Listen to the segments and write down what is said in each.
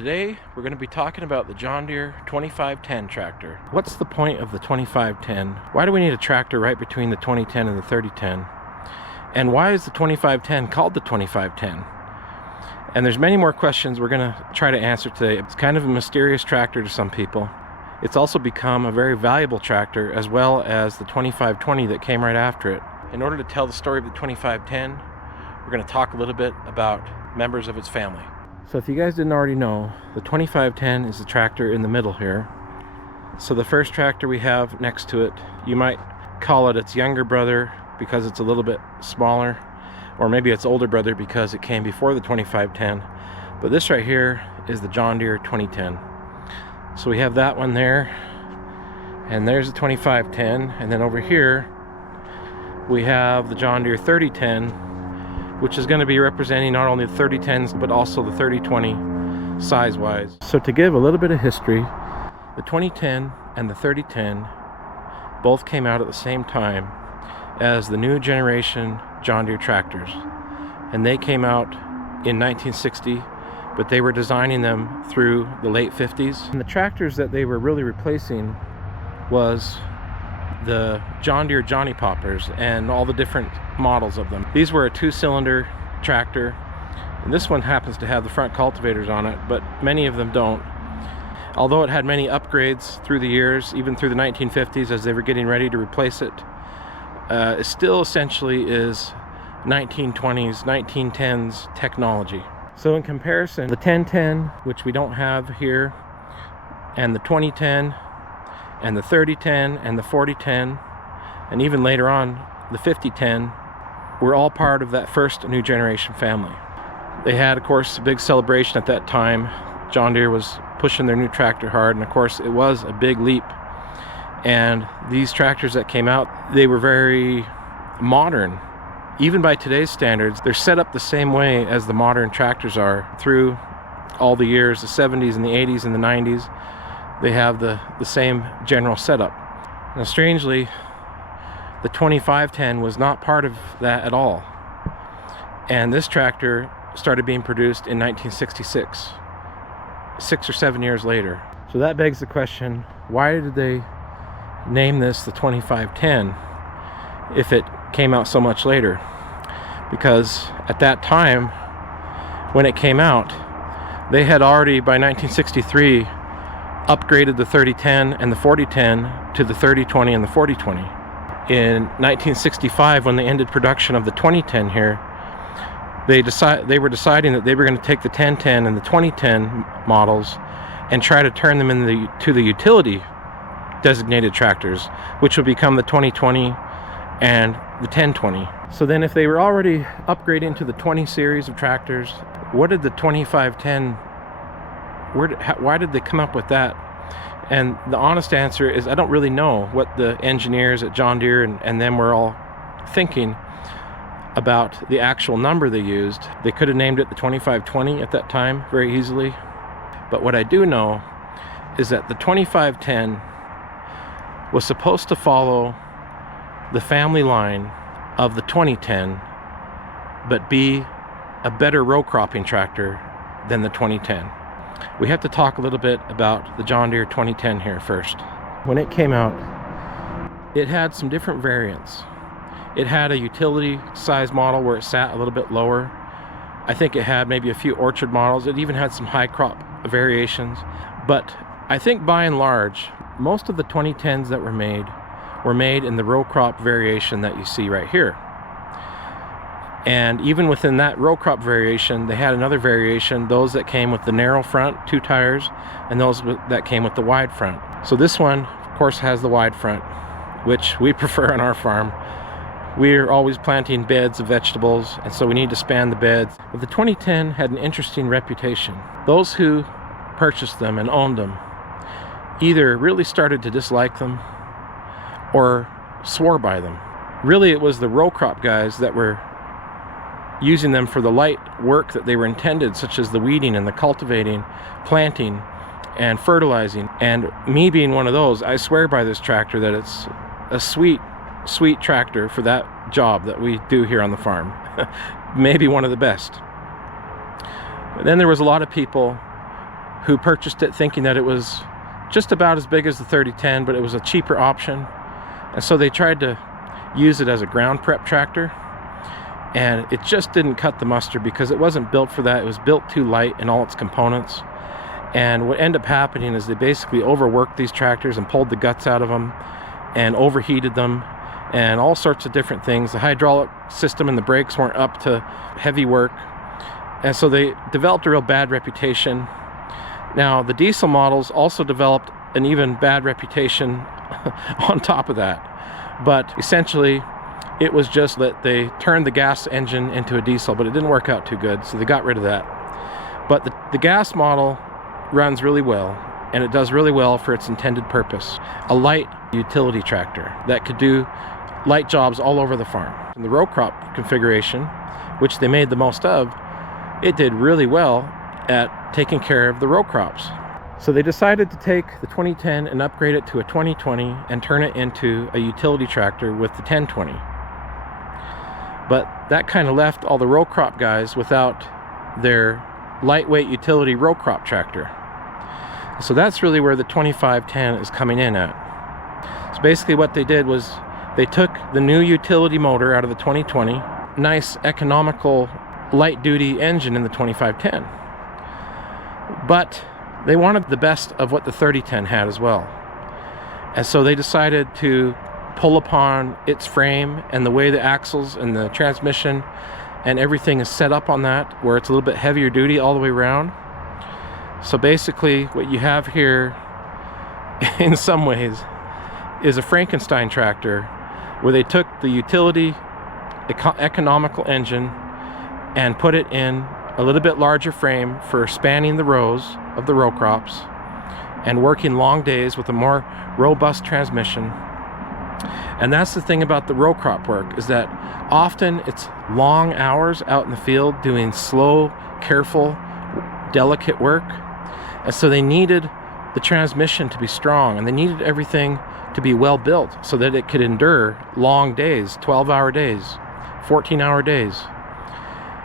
Today we're going to be talking about the John Deere 2510 tractor. What's the point of the 2510? Why do we need a tractor right between the 2010 and the 3010? And why is the 2510 called the 2510? And there's many more questions we're going to try to answer today. It's kind of a mysterious tractor to some people. It's also become a very valuable tractor, as well as the 2520 that came right after it. In order to tell the story of the 2510, we're going to talk a little bit about members of its family. So if you guys didn't already know, the 2510 is the tractor in the middle here. So the first tractor we have next to it, you might call it its younger brother because it's a little bit smaller, or maybe its older brother because it came before the 2510. But this right here is the John Deere 2010. So we have that one there, and there's the 2510, and then over here we have the John Deere 3010, which is going to be representing not only the 3010s but also the 3020 size-wise. So to give a little bit of history, the 2010 and the 3010 both came out at the same time as the new generation John Deere tractors, and they came out in 1960, but they were designing them through the late 50s. And the tractors that they were really replacing was the John Deere Johnny Poppers and all the different models of them. These were a 2-cylinder tractor, and this one happens to have the front cultivators on it, but many of them don't. Although it had many upgrades through the years, even through the 1950s as they were getting ready to replace it, it still essentially is 1920s, 1910s technology. So in comparison, the 1010, which we don't have here, and the 2010, and the 3010, and the 4010, and even later on, the 5010, were all part of that first new generation family. They had, of course, a big celebration at that time. John Deere was pushing their new tractor hard, and of course, it was a big leap. And these tractors that came out, they were very modern. Even by today's standards, they're set up the same way as the modern tractors are through all the years, the 70s and the 80s and the 90s. They have the same general setup. Now strangely, the 2510 was not part of that at all. And this tractor started being produced in 1966, 6 or 7 years later. So that begs the question, why did they name this the 2510 if it came out so much later? Because at that time, when it came out, they had already, by 1963, upgraded the 3010 and the 4010 to the 3020 and the 4020. In 1965, when they ended production of the 2010 here, they were deciding that they were going to take the 1010 and the 2010 models and try to turn them to the utility designated tractors, which would become the 2020 and the 1020. So then if they were already upgrading to the 20 series of tractors, what did the 2510, why did they come up with that? And the honest answer is I don't really know what the engineers at John Deere and them were all thinking about the actual number they used. They could have named it the 2520 at that time very easily. But what I do know is that the 2510 was supposed to follow the family line of the 2010, but be a better row cropping tractor than the 2010. We have to talk a little bit about the John Deere 2010 here first. When it came out, it had some different variants. It had a utility size model where it sat a little bit lower. I think it had maybe a few orchard models. It even had some high crop variations. But I think by and large, most of the 2010s that were made in the row crop variation that you see right here. And even within that row crop variation, they had another variation, those that came with the narrow front, 2 tires, and those that came with the wide front. So this one, of course, has the wide front, which we prefer on our farm. We're always planting beds of vegetables, and so we need to span the beds. But the 2010 had an interesting reputation. Those who purchased them and owned them either really started to dislike them or swore by them. Really, it was the row crop guys that were using them for the light work that they were intended, such as the weeding and the cultivating, planting, and fertilizing. And me being one of those, I swear by this tractor that it's a sweet tractor for that job that we do here on the farm. Maybe one of the best. But then there was a lot of people who purchased it thinking that it was just about as big as the 3010, but it was a cheaper option. And so they tried to use it as a ground prep tractor, and it just didn't cut the mustard because it wasn't built for that. It was built too light in all its components. And what ended up happening is they basically overworked these tractors and pulled the guts out of them and overheated them and all sorts of different things. The hydraulic system and the brakes weren't up to heavy work, and so they developed a real bad reputation. Now the diesel models also developed an even bad reputation on top of that, but essentially it was just that they turned the gas engine into a diesel, but it didn't work out too good, so they got rid of that. But the gas model runs really well, and it does really well for its intended purpose. A light utility tractor that could do light jobs all over the farm. In the row crop configuration, which they made the most of, it did really well at taking care of the row crops. So they decided to take the 2010 and upgrade it to a 2020 and turn it into a utility tractor with the 1020. But that kind of left all the row crop guys without their lightweight utility row crop tractor. So that's really where the 2510 is coming in at. So basically what they did was they took the new utility motor out of the 2020, nice economical light duty engine in the 2510. But they wanted the best of what the 3010 had as well. And so they decided to pull upon its frame and the way the axles and the transmission and everything is set up on that, where it's a little bit heavier duty all the way around. So basically what you have here in some ways is a Frankenstein tractor, where they took the utility economical engine and put it in a little bit larger frame for spanning the rows of the row crops and working long days with a more robust transmission. And that's the thing about the row crop work, is that often it's long hours out in the field doing slow, careful, delicate work. And so they needed the transmission to be strong, and they needed everything to be well built so that it could endure long days, 12-hour days, 14-hour days.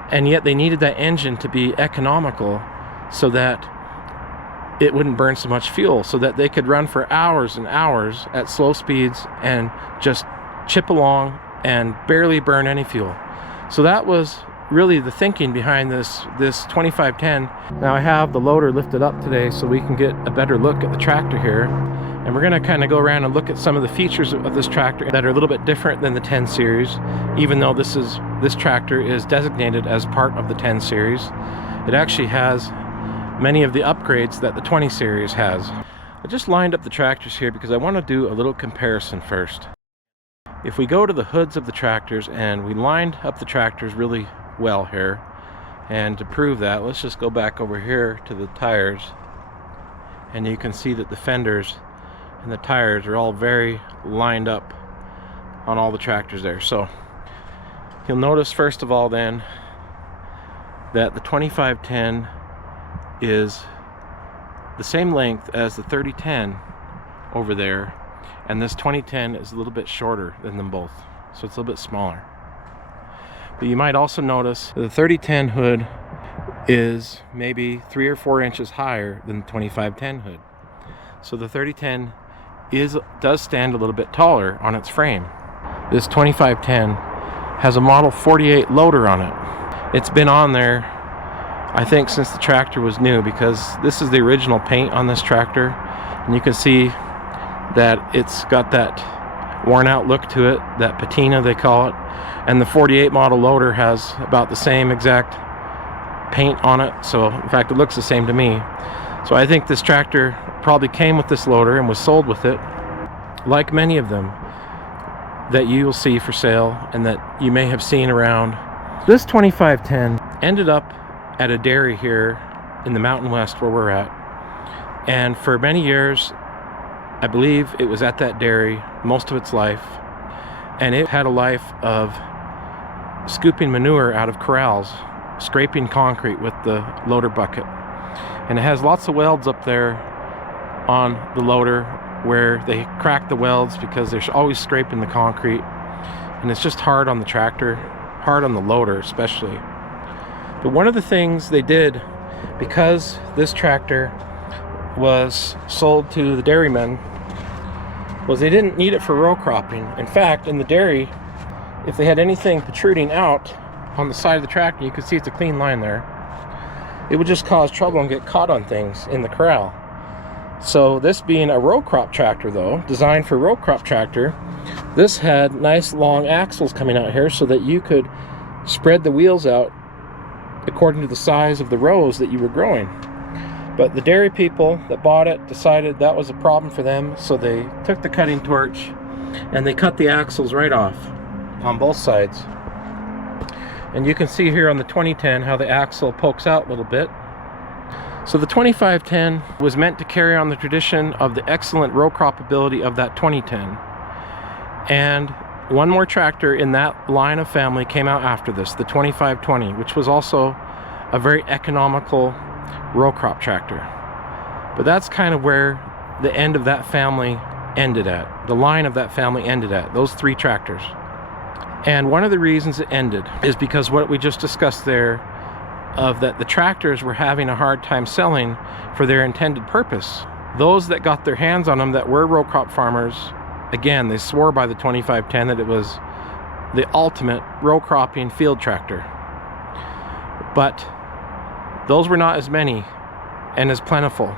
And yet they needed that engine to be economical so that it wouldn't burn so much fuel, so that they could run for hours and hours at slow speeds and just chip along and barely burn any fuel. So that was really the thinking behind this 2510. Now I have the loader lifted up today so we can get a better look at the tractor here, and we're going to kind of go around and look at some of the features of this tractor that are a little bit different than the 10 series, even though this tractor is designated as part of the 10 series. It actually has many of the upgrades that the 20 series has. I just lined up the tractors here because I want to do a little comparison first. If we go to the hoods of the tractors, and we lined up the tractors really well here, and to prove that, let's just go back over here to the tires, and you can see that the fenders and the tires are all very lined up on all the tractors there. So you'll notice first of all then that the 2510 is the same length as the 3010 over there, and this 2010 is a little bit shorter than them both, so it's a little bit smaller. But you might also notice the 3010 hood is maybe 3 or 4 inches higher than the 2510 hood. So the 3010 does stand a little bit taller on its frame. This 2510 has a Model 48 loader on it. It's been on there, I think, since the tractor was new, because this is the original paint on this tractor, and you can see that it's got that worn out look to it, that patina they call it. And the 48 model loader has about the same exact paint on it, so in fact it looks the same to me. So I think this tractor probably came with this loader and was sold with it, like many of them that you will see for sale and that you may have seen around. This 2510 ended up at a dairy here in the Mountain West where we're at, and for many years I believe it was at that dairy most of its life, and it had a life of scooping manure out of corrals, scraping concrete with the loader bucket. And it has lots of welds up there on the loader where they crack the welds because they're always scraping the concrete, and it's just hard on the tractor, hard on the loader especially. But one of the things they did because this tractor was sold to the dairymen, was they didn't need it for row cropping. In fact, in the dairy, if they had anything protruding out on the side of the tractor, you can see it's a clean line there, it would just cause trouble and get caught on things in the corral. So this being a row crop tractor though, designed for row crop tractor, this had nice long axles coming out here so that you could spread the wheels out according to the size of the rows that you were growing. But the dairy people that bought it decided that was a problem for them, so they took the cutting torch and they cut the axles right off on both sides. And you can see here on the 2010 how the axle pokes out a little bit. So the 2510 was meant to carry on the tradition of the excellent row crop ability of that 2010. And one more tractor in that line of family came out after this, the 2520, which was also a very economical row crop tractor. But that's kind of where the end of that family ended at. The line of that family ended at, those three tractors. And one of the reasons it ended is because what we just discussed there, of that the tractors were having a hard time selling for their intended purpose. Those that got their hands on them that were row crop farmers, again, they swore by the 2510 that it was the ultimate row cropping field tractor. But those were not as many and as plentiful.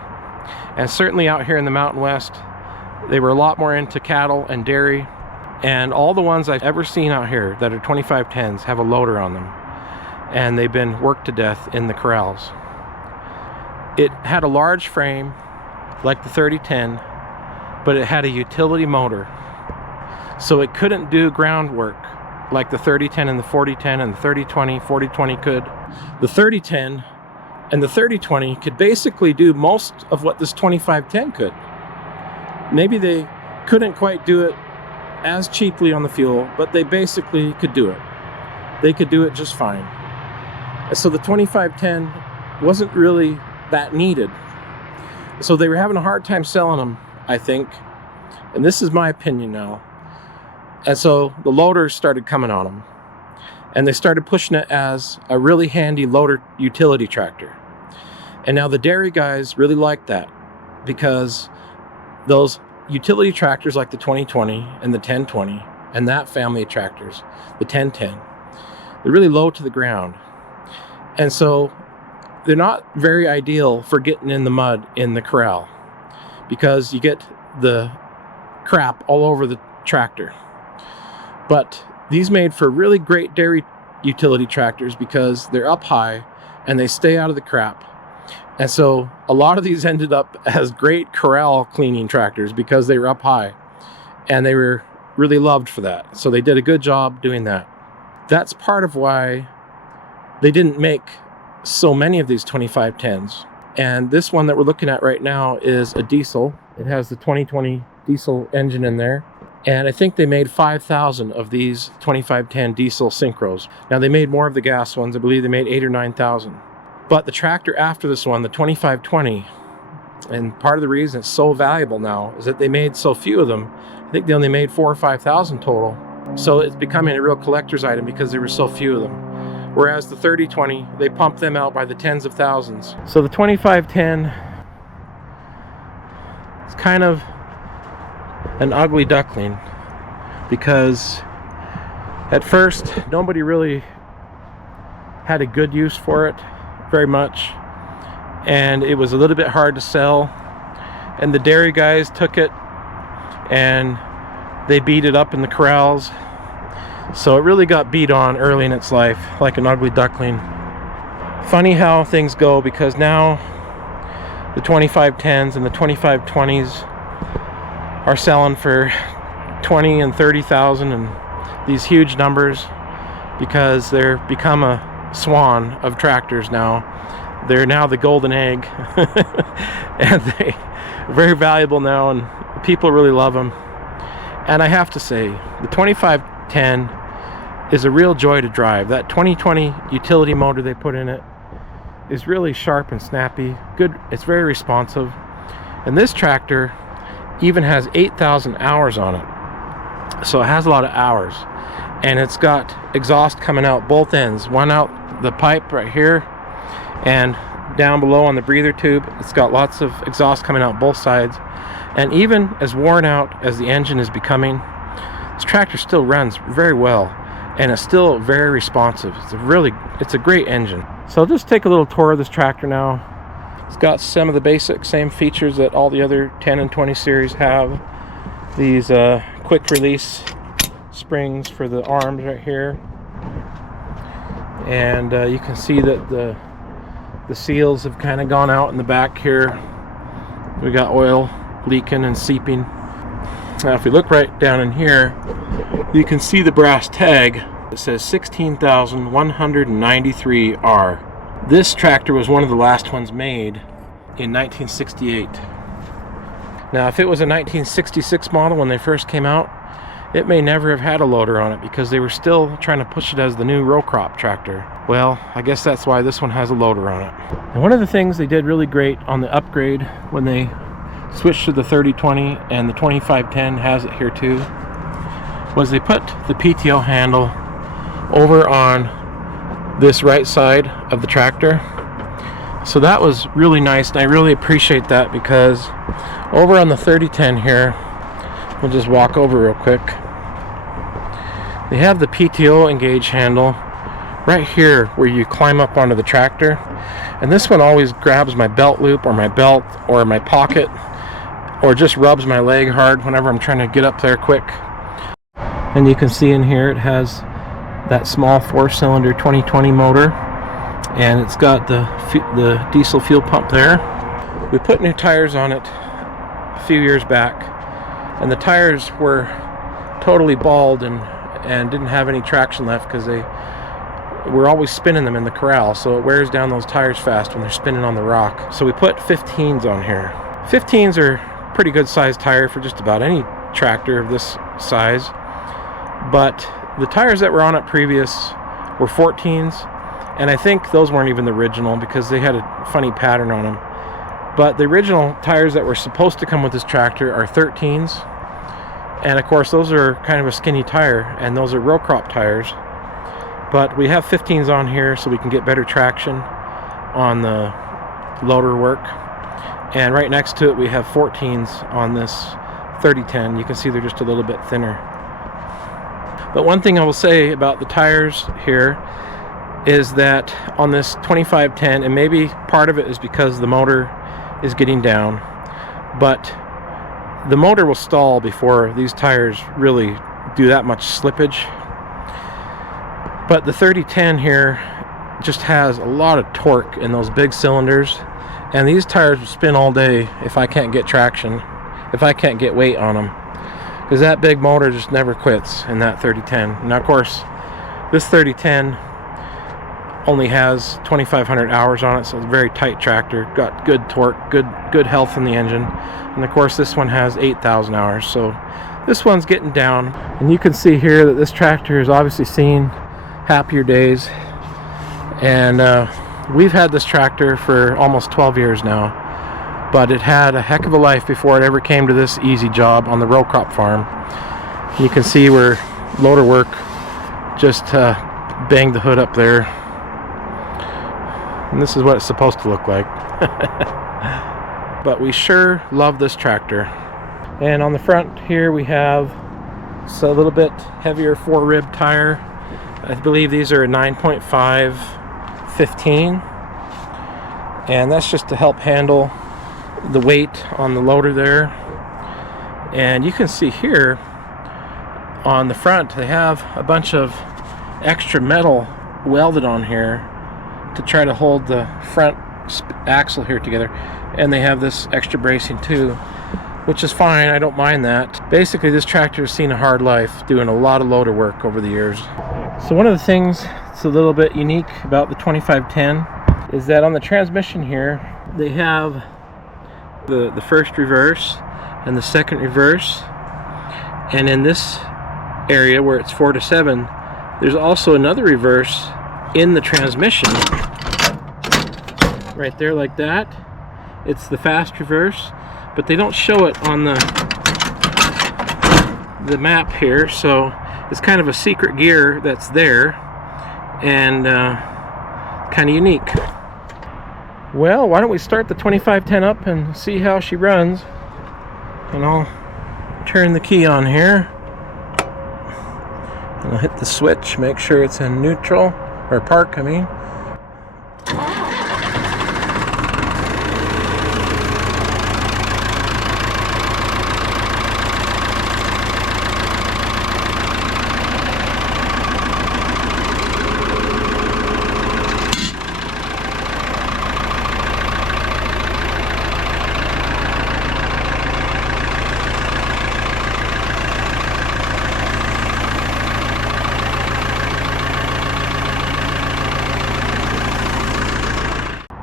And certainly out here in the Mountain West, they were a lot more into cattle and dairy. And all the ones I've ever seen out here that are 2510s have a loader on them. And they've been worked to death in the corrals. It had a large frame like the 3010, but it had a utility motor. So it couldn't do groundwork like the 3010 and the 4010 and the 3020, 4020 could. The 3010 and the 3020 could basically do most of what this 2510 could. Maybe they couldn't quite do it as cheaply on the fuel, but they basically could do it. They could do it just fine. So the 2510 wasn't really that needed. So they were having a hard time selling them, I think. And this is my opinion now. And so the loaders started coming on them. And they started pushing it as a really handy loader utility tractor. And now the dairy guys really liked that, because those utility tractors like the 2020 and the 1020 and that family of tractors, the 1010, they're really low to the ground. And so they're not very ideal for getting in the mud in the corral, because you get the crap all over the tractor. But these made for really great dairy utility tractors because they're up high and they stay out of the crap. And so a lot of these ended up as great corral cleaning tractors because they were up high, and they were really loved for that. So they did a good job doing that. That's part of why they didn't make so many of these 2510s. And this one that we're looking at right now is a diesel. It has the 2020 diesel engine in there. And I think they made 5,000 of these 2510 diesel synchros. Now they made more of the gas ones. I believe they made 8,000 or 9,000. But the tractor after this one, the 2520, and part of the reason it's so valuable now is that they made so few of them. I think they only made 4,000 or 5,000 total. So it's becoming a real collector's item because there were so few of them. Whereas the 3020, they pumped them out by the tens of thousands. So the 2510 is kind of an ugly duckling, because at first nobody really had a good use for it very much, and it was a little bit hard to sell, and the dairy guys took it and they beat it up in the corrals. So it really got beat on early in its life, like an ugly duckling. Funny how things go, because now the 2510s and the 2520s are selling for 20 and 30,000 and these huge numbers, because they're become a Swan of tractors now. They're now the golden egg and they're very valuable now, and people really love them. And I have to say, the 2510 is a real joy to drive. That 2020 utility motor they put in it is really sharp and snappy. Good, it's very responsive. And this tractor even has 8,000 hours on it. So it has a lot of hours. And it's got exhaust coming out both ends. One out the pipe right here, and down below on the breather tube. It's got lots of exhaust coming out both sides. And even as worn out as the engine is becoming, this tractor still runs very well, and it's still very responsive. It's a great engine. So I'll just take a little tour of this tractor now. It's got some of the basic same features that all the other 10 and 20 series have. These quick release springs for the arms right here. And you can see that the seals have kind of gone out in the back here. We got oil leaking and seeping. Now if we look right down in here, you can see the brass tag that says 16,193R. This tractor was one of the last ones made in 1968. Now if it was a 1966 model when they first came out, it may never have had a loader on it because they were still trying to push it as the new row crop tractor. Well, I guess that's why this one has a loader on it. And one of the things they did really great on the upgrade when they switched to the 3020, and the 2510 has it here too, was they put the PTO handle over on this right side of the tractor. So that was really nice, and I really appreciate that, because over on the 3010 here, we'll just walk over real quick, they have the PTO engage handle right here where you climb up onto the tractor, and this one always grabs my belt loop or my belt or my pocket, or just rubs my leg hard whenever I'm trying to get up there quick. And you can see in here it has that small 4-cylinder 2020 motor, and it's got the diesel fuel pump there. We put new tires on it a few years back, and the tires were totally bald and didn't have any traction left because they were always spinning them in the corral, so it wears down those tires fast when they're spinning on the rock. So we put 15s on here. 15s are pretty good sized tire for just about any tractor of this size, but the tires that were on it previous were 14s, and I think those weren't even the original because they had a funny pattern on them. But the original tires that were supposed to come with this tractor are 13s, and of course those are kind of a skinny tire, and those are row crop tires. But we have 15s on here so we can get better traction on the loader work. And right next to it we have 14s on this 3010. You can see they're just a little bit thinner. But one thing I will say about the tires here is that on this 2510, and maybe part of it is because the motor is getting down, but the motor will stall before these tires really do that much slippage. But the 3010 here just has a lot of torque in those big cylinders, and these tires will spin all day if I can't get traction, if I can't get weight on them, because that big motor just never quits in that 3010. Now of course this 3010 only has 2,500 hours on it, so it's a very tight tractor, got good torque, good health in the engine. And of course this one has 8,000 hours, so this one's getting down. And you can see here that this tractor has obviously seen happier days, and we've had this tractor for almost 12 years now, but it had a heck of a life before it ever came to this easy job on the row crop farm. You can see where loader work just banged the hood up there, and this is what it's supposed to look like. But we sure love this tractor. And on the front here we have a little bit heavier 4-rib tire. I believe these are a 9.5 15, and that's just to help handle the weight on the loader there. And you can see here on the front they have a bunch of extra metal welded on here to try to hold the front axle here together, and they have this extra bracing too, which is fine. I don't mind that. Basically this tractor has seen a hard life doing a lot of loader work over the years. So one of the things that's a little bit unique about the 2510 is that on the transmission here they have the first reverse and the second reverse, and in this area where it's 4 to 7 there's also another reverse in the transmission right there like that. It's the fast reverse, but they don't show it on the map here, so it's kind of a secret gear that's there, and kind of unique. Well, why don't we start the 2510 up and see how she runs. And I'll turn the key on here. And I'll hit the switch, make sure it's in neutral, or park, I mean.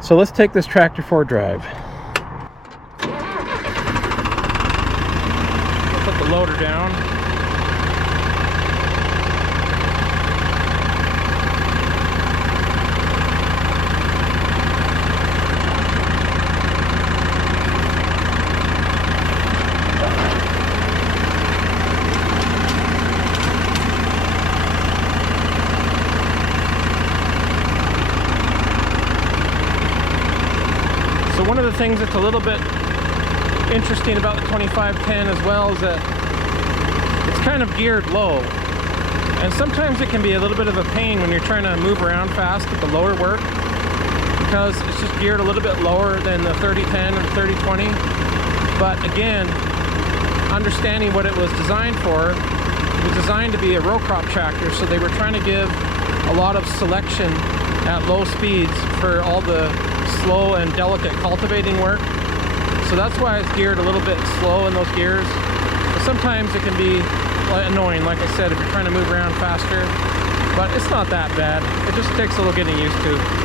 So let's take this tractor for a drive. Put the loader down. One of the things that's a little bit interesting about the 2510 as well is that it's kind of geared low, and sometimes it can be a little bit of a pain when you're trying to move around fast at the lower work, because it's just geared a little bit lower than the 3010 or 3020. But again, understanding what it was designed for, it was designed to be a row crop tractor, so they were trying to give a lot of selection at low speeds for all the slow and delicate cultivating work. So that's why it's geared a little bit slow in those gears. But sometimes it can be annoying, like I said, if you're trying to move around faster. But it's not that bad. It just takes a little getting used to.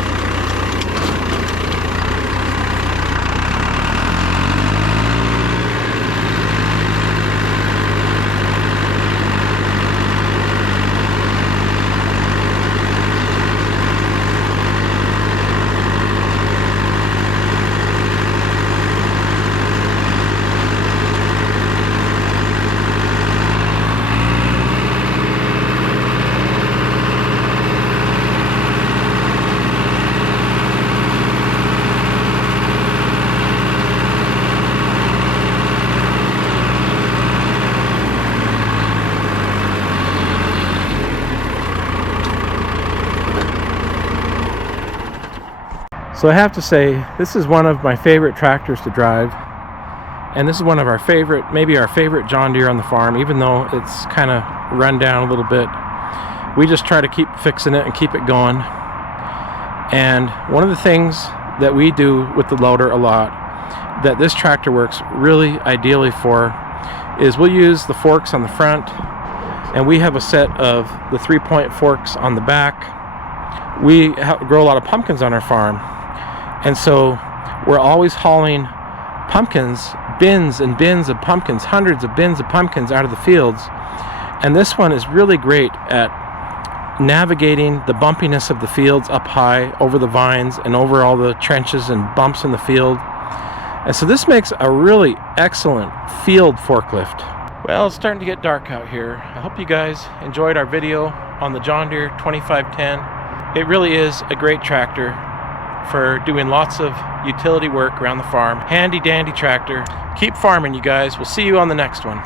So I have to say, this is one of my favorite tractors to drive, and this is one of our favorite, maybe our favorite John Deere on the farm, even though it's kind of run down a little bit. We just try to keep fixing it and keep it going. And one of the things that we do with the loader a lot, that this tractor works really ideally for, is we'll use the forks on the front, and we have a set of the 3-point forks on the back. We grow a lot of pumpkins on our farm. And so we're always hauling pumpkins, bins and bins of pumpkins, hundreds of bins of pumpkins out of the fields. And this one is really great at navigating the bumpiness of the fields up high, over the vines and over all the trenches and bumps in the field. And so this makes a really excellent field forklift. Well, it's starting to get dark out here. I hope you guys enjoyed our video on the John Deere 2510. It really is a great tractor for doing lots of utility work around the farm. Handy dandy tractor. Keep farming, you guys. We'll see you on the next one.